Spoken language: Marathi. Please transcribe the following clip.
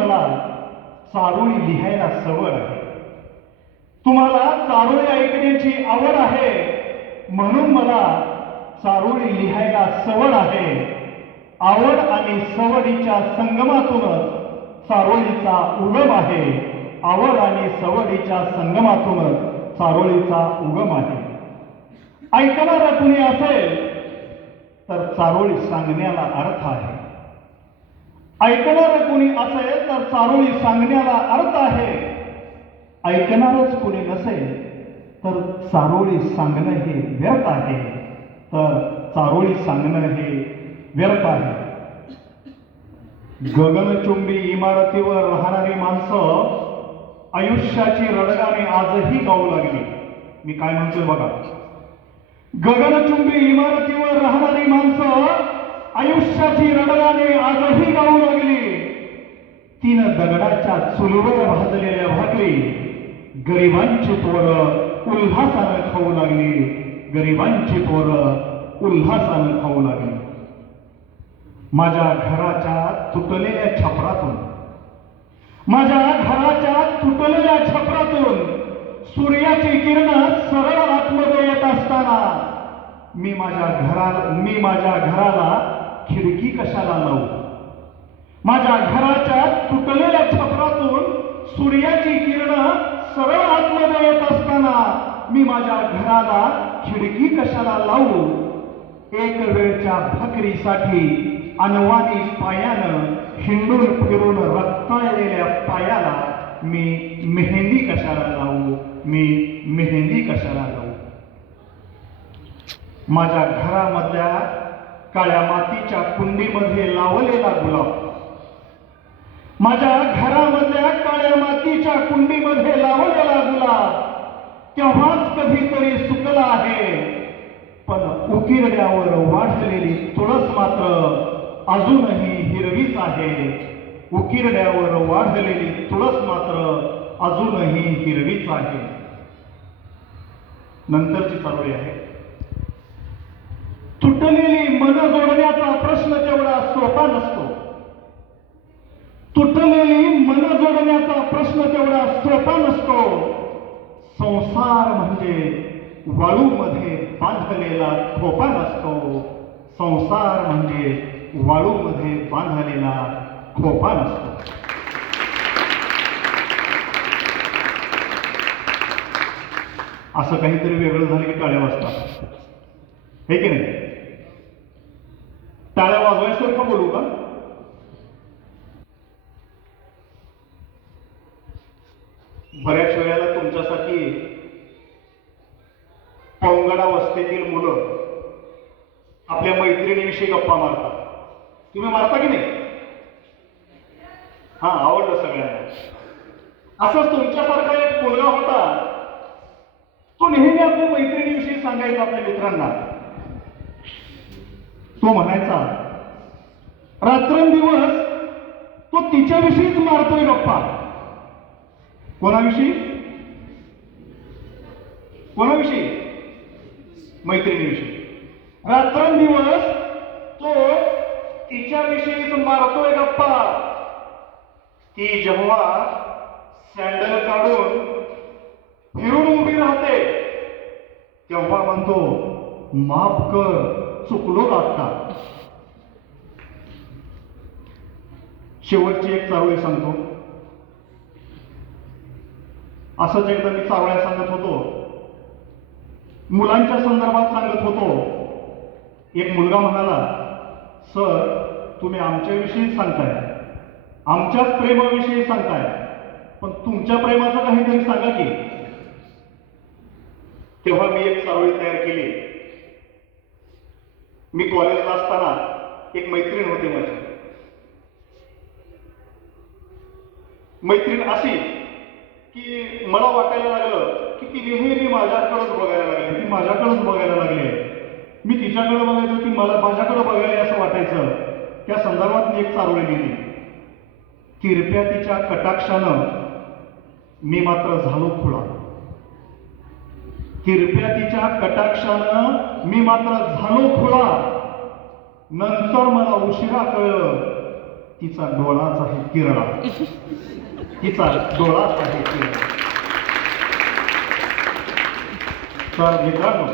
मला चारोळी लिहायला सवड आहे. तुम्हाला चारोळी ऐकण्याची आवड आहे. म्हणून मला चारोळी लिहायला सवड आहे. आवड आणि सवडीच्या संगमातूनच चारोळीचा उगम आहे. आवड आणि सवडीच्या संगमातूनच चारोळीचा उगम आहे. ऐकणारा कुणी असेल तर चारोळी सांगण्याला अर्थ आहे. ऐकणारं कुणी असेल तर चारोळी सांगण्याला अर्थ आहे. ऐकणारच कुणी नसेल तर चारोळी सांगणं हे व्यर्थ आहे. तर चारोळी सांगणं हे व्यर्थ आहे. गगनचुंबी इमारतीवर राहणारी माणसं आयुष्याची रडगाणे आजही गाऊ लागली. मी काय म्हणतोय बघा? गगनचुंबी इमारतीवर राहणारी माणसं आयुष्याची रडगाणे आजही तीन दगडाच्या चुलीवर भाजलेल्या भाकरी गरिबांची पोरं उल्हासानं खाऊ लागली. गरिबांची पोरं उल्हासानं खाऊ लागली. माझ्या घराच्या तुटलेल्या छपरातून माझ्या घराच्या तुटलेल्या छपरातून सूर्याची किरण सरळ आतमध्ये येत असताना मी माझ्या घराला मी माझ्या घराला खिडकी कशाला लावू? माझ्या घराच्या तुटलेल्या छपरातून सूर्याची किरण सरळ आतमध्ये येत असताना मी माझ्या घराला खिडकी कशाला लावू? एक वेळच्या भाकरीसाठी अनवानी पायानं हिंडून फिरून रक्ताळलेल्या पायाला मी मेहंदी कशाला लावू? मी मेहंदी कशाला लावू? माझ्या घरामधल्या काळ्या मातीच्या कुंडीमध्ये लावलेला गुलाब माझ्या घरामधल्या काळ्या मातीच्या कुंडीमध्ये लावायला लागला तेव्हाच कधीतरी सुकला आहे. पण उकिरड्यावर वाढलेली तुळस मात्र अजूनही हिरवीच आहे. उकिरड्यावर वाढलेली तुळस मात्र अजूनही हिरवीच आहे. नंतरची चालू आहे. तुटलेली मन जोडण्याचा प्रश्न तेवढा सोपा नसतो. तुटलेली मन जोडण्याचा प्रश्न तेवढा सोपा नसतो. संसार म्हणजे वाळूमध्ये बांधलेला खोपा नसतो. संसार म्हणजे वाळूमध्ये बांधलेला खोपा नसतो. असं काहीतरी वेगळं झालं की टाळ्या वाजतात. हे की नाही? टाळ्या वाजवायसारखं बोलू का? बऱ्याच वेळेला तुमच्यासाठी पवंगडा वस्तीतील मुलं आपल्या मैत्रिणीविषयी गप्पा मारतात. तुम्ही मारता की नाही? हा आवडलं सगळ्यांना. असंच तुमच्यासारखा एक मुलगा होता तो नेहमी आपल्या मैत्रिणीविषयी सांगायचा आपल्या मित्रांना. तो म्हणायचा रात्रंदिवस तो तिच्याविषयीच मारतोय गप्पा. कोणाविषयी? कोणाविषयी? मैत्रिणीविषयी. रात्रंदिवस तो तिच्याविषयीच मारतोय गप्पा. ती जेव्हा सँडल काढून फिरून उभी राहते तेव्हा म्हणतो माफ कर चुकलो आत्ता शेवटची एक चारोळी सांगतो. असंच एकदा मी चावळ्या सांगत होतो. मुलांच्या संदर्भात सांगत होतो. एक मुलगा म्हणाला सर तुम्ही आमच्याविषयी सांगताय. आमच्याच प्रेमाविषयी सांगताय. पण तुमच्या प्रेमाचं काहीतरी सांगा की. तेव्हा मी एक चावळी तयार केली. मी कॉलेजला असताना एक मैत्रीण होती माझी. मैत्रीण अशी की मला वाटायला लागलं की ती नेहमी माझ्याकडंच बघायला लागली ती माझ्याकडंच बघायला लागली मी तिच्याकडे बघायचो ती मला माझ्याकडे बघायला असं वाटायचं. त्या संदर्भात मी एक चारोळी लिहिली. किरप्या तिच्या कटाक्षानं मी मात्र झालो खुळा. किरप्या तिच्या कटाक्षानं मी मात्र झालो खुळा. नंतर मला उशिरा कळलं तिचा डोळाच आहे किरणा. तिचा डोळाच आहे किरणा. तर मित्रांनो